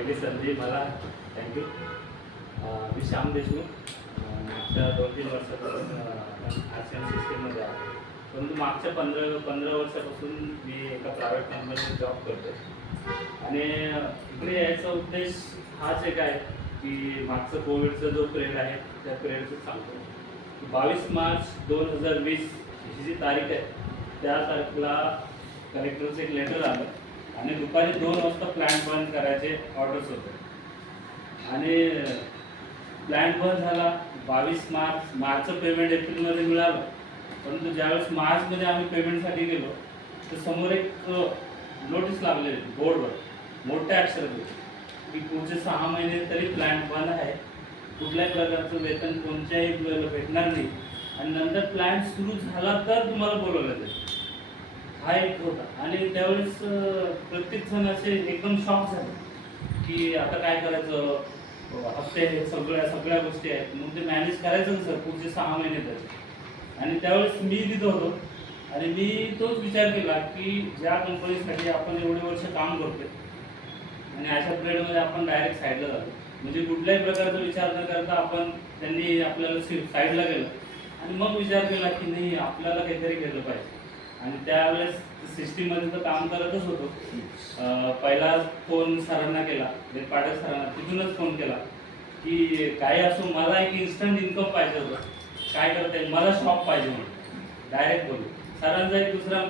पहिली संधी मला थँक्यू. मी श्याम देशमुख. मागच्या 2-3 वर्षापासून आरसीएम सिस्टीममध्ये आहे. परंतु मागच्या 15 वर्षापासून मी एका प्रायव्हेट कंपनीत जॉब करतो. आणि इकडे यायचा उद्देश हाच एक आहे की मागचं कोविडचा जो पिरियड आहे त्या पिरियडचं सांगतो. 22 मार्च 2020 ही जी तारीख आहे त्या तारखेला कलेक्टरचं एक लेटर आलं आणि दुपारी 2 वाजता प्लॅन्ट बंद करायचे ऑर्डर्स होते. आणि प्लॅन्ट बंद झाला. 22 मार्चचं पेमेंट एप्रिलमध्ये मिळालं. परंतु ज्यावेळेस मार्चमध्ये आम्ही पेमेंटसाठी गेलो तर समोर एक नोटीस लागलेली बोर्डवर मोठ्या अक्षरात होती की पुढचे 6 महिने तरी प्लॅन्ट बंद आहे, कुठल्याही प्रकारचं वेतन कोणत्याही एम्प्लॉईला भेटणार नाही आणि नंतर प्लॅन्ट सुरू झाला तर तुम्हाला बोलवलं जाईल. हा एक होता. आणि त्यावेळेस प्रत्येक जण असे एकदम शॉक झाले की आता काय करायचं, हप्ते हे सगळ्या गोष्टी आहेत, मग ते मॅनेज करायचं सर पुढचे 6 महिने तरी. आणि त्यावेळेस मी तिथं होतो आणि मी तोच विचार केला की ज्या कंपनीसाठी आपण एवढे वर्ष काम करतोय आणि अशा पिरियडमध्ये आपण डायरेक्ट साईडला जातो, म्हणजे कुठल्याही प्रकारचा विचार न करता आपण त्यांनी आपल्याला साईडला गेलं आणि मग विचार केला की नाही आपल्याला काहीतरी केलं पाहिजे. आणि त्यावेळेस सिस्टीममध्ये तर काम करतच होतो. पहिला फोन सरांना केला, पाठक सरांना, तिथूनच फोन केला की काही असो मला एक इन्स्टंट इन्कम पाहिजे होतं, काय करता येईल, मला शॉप पाहिजे म्हणून डायरेक्ट बोललो. सरांचा एक दुसरा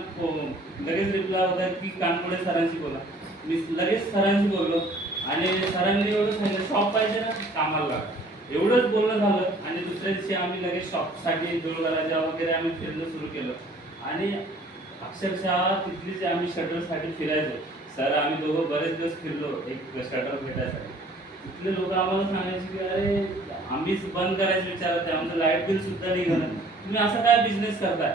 लगेच रिप्लाय होता की कानपुडे सरांशी बोला. मी लगेच सरांशी बोललो आणि सरांनी एवढं सांगितलं शॉप पाहिजे ना, कामाला लागा. एवढंच बोलणं झालं आणि दुसऱ्या दिवशी आम्ही लगेच शॉपसाठी जोरगराजा वगैरे आम्ही फिरणं सुरू केलं. आणि अक्षरशः तिथली जे आम्ही शटरसाठी फिरायचो सर, आम्ही दोघं बरेच दिवस फिरलो एक शटर भेटायसाठी. तिथले लोक आम्हाला सांगायचे की अरे आम्हीच बंद करायचं विचारत आहे, आमचं लाईट बिल सुद्धा निघालं, तुम्ही असं काय बिझनेस करताय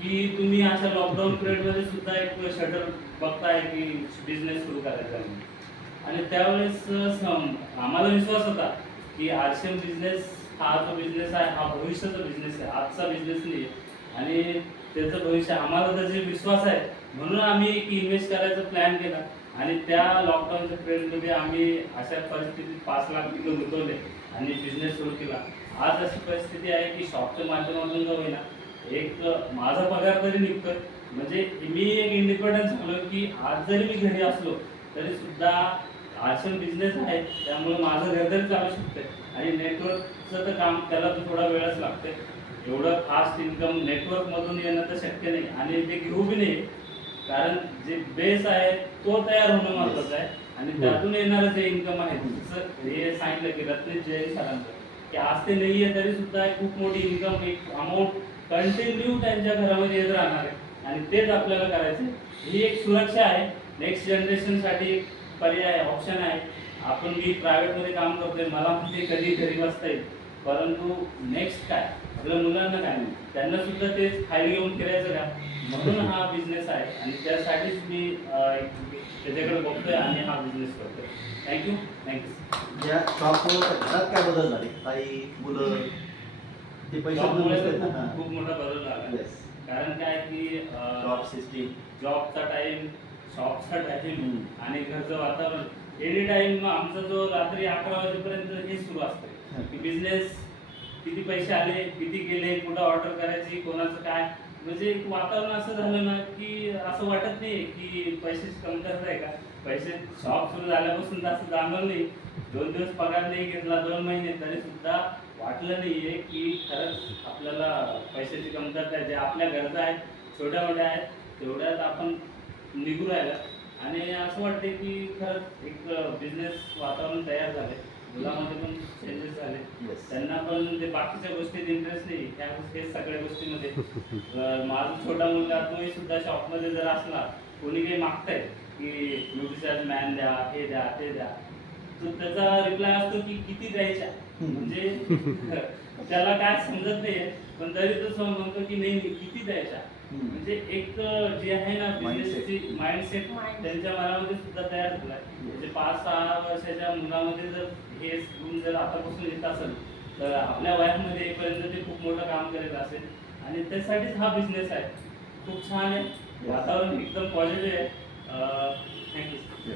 की तुम्ही अशा लॉकडाऊन पिरियडमध्ये सुद्धा एक शटर बघताय की बिझनेस सुरू करायचा म्हणून. आणि त्यावेळेस आम्हाला विश्वास होता की आरसीएम बिझनेस हा जो बिझनेस आहे हा भविष्याचा बिझनेस आहे, आजचा बिझनेस नाही. आणि त्याचं भविष्य आम्हाला त्याचे विश्वास आहे म्हणून आम्ही इन्व्हेस्ट करायचा प्लॅन केला. आणि त्या लॉकडाऊनच्या पिरियडमध्ये आम्ही अशा परिस्थितीत 5 लाख तिथं गुंतवले आणि बिझनेस सुरू केला. आज अशी परिस्थिती आहे की शॉपच्या माध्यमातून का होईना एक माझा पगार तरी निघतोय. म्हणजे मी एक इंडिपेंडन्स झालो की आज जरी मी घरी असलो तरी सुद्धा आरसीएम बिझनेस आहे त्यामुळे माझं घर तरी चालू शकते. आणि नेटवर्कचं तर काम त्याला तर थोडा वेळच लागते. एवढं फास्ट इन्कम नेटवर्कमधून येणं तर शक्य नाही आणि ते घेऊ बी नाही, कारण जे बेस आहे तो तयार होणं महत्त्वाचं आहे. आणि त्यातून येणारं जे इन्कम आहे जसं हे सांगितलं की रत्नेश जैन सरांचं की आज ते नाही आहे तरी सुद्धा खूप मोठी इन्कम एक अमाऊंट कंटिन्यू त्यांच्या घरामध्ये येत राहणार आहे आणि तेच आपल्याला करायचं. ही एक सुरक्षा आहे. नेक्स्ट जनरेशनसाठी एक पर्याय ऑप्शन आहे. मी प्रायव्हेटमध्ये काम करतोय, मला ते कधी घरी बसता येईल, परंतु नेक्स्ट काय आपल्या मुलांना काय नाही, त्यांना सुद्धा तेच खायला घेऊन फिरायचं का, म्हणून हा बिझनेस आहे आणि त्यासाठीच मी त्याच्याकडे बघतोय आणि हा बिझनेस करतोय. थँक्यू. या शॉपमुळे घरात काय बदल झाले, काही मुलं ते पैसे खूप मोठा बदल झाला. कारण काय की जॉब सिस्टीम, जॉबचा टाइम, शॉपचा टाइम आणि घरचं वातावरण एनी टाइम आमचा जो रात्री 11 वाजेपर्यंत हे सुरू असतं की बिझनेस किती पैसे आले, किती गेले, कुठं ऑर्डर करायची, कोणाचं काय. म्हणजे एक वातावरण असं झालं ना की असं वाटत नाही की पैशाची कमतरता आहे का. पैसे शॉप सुरू झाल्यापासून जास्त जाणवलं नाही. 2 दिवस पगार नाही घेतला, 2 महिने, तरी सुद्धा वाटलं नाहीये की खरंच आपल्याला पैशाची कमतरता आहे. जे आपल्या गरजा आहेत छोट्या मोठ्या आहेत तेवढ्यात आपण निघू राहिला. आणि असं वाटते की खरंच एक बिझनेस वातावरण तयार झाले. मुलामध्ये पण चेंजेस झाले, त्यांना पण ते बाकीच्या गोष्टीत इंटरेस्ट नाही, त्या हे सगळ्या गोष्टीमध्ये. माझा छोटा मुलगा तोही सुद्धा शॉपमध्ये जर असला, कोणी काही मागताय की ब्युटी मॅन द्या, हे द्या, ते द्या, तर त्याचा रिप्लाय असतो की किती द्यायच्या. म्हणजे त्याला काय समजत नाहीये पण तरी तो म्हणतो की नाही किती द्यायच्या. म्हणजे एक जे आहे ना बिझनेसची माइंडसेट त्यांच्या मनामध्ये सुद्धा तयार झालाय. म्हणजे 5-6 वर्षाच्या मुलामध्ये जर हे गुण जर आतापासून येत असेल तर आपल्या वयामध्ये येईपर्यंत ते खूप मोठं काम करत असेल. आणि त्यासाठीच हा बिझनेस आहे. खूप छान आहे, वातावरण एकदम पॉझिटिव्ह आहे. थँक्यू.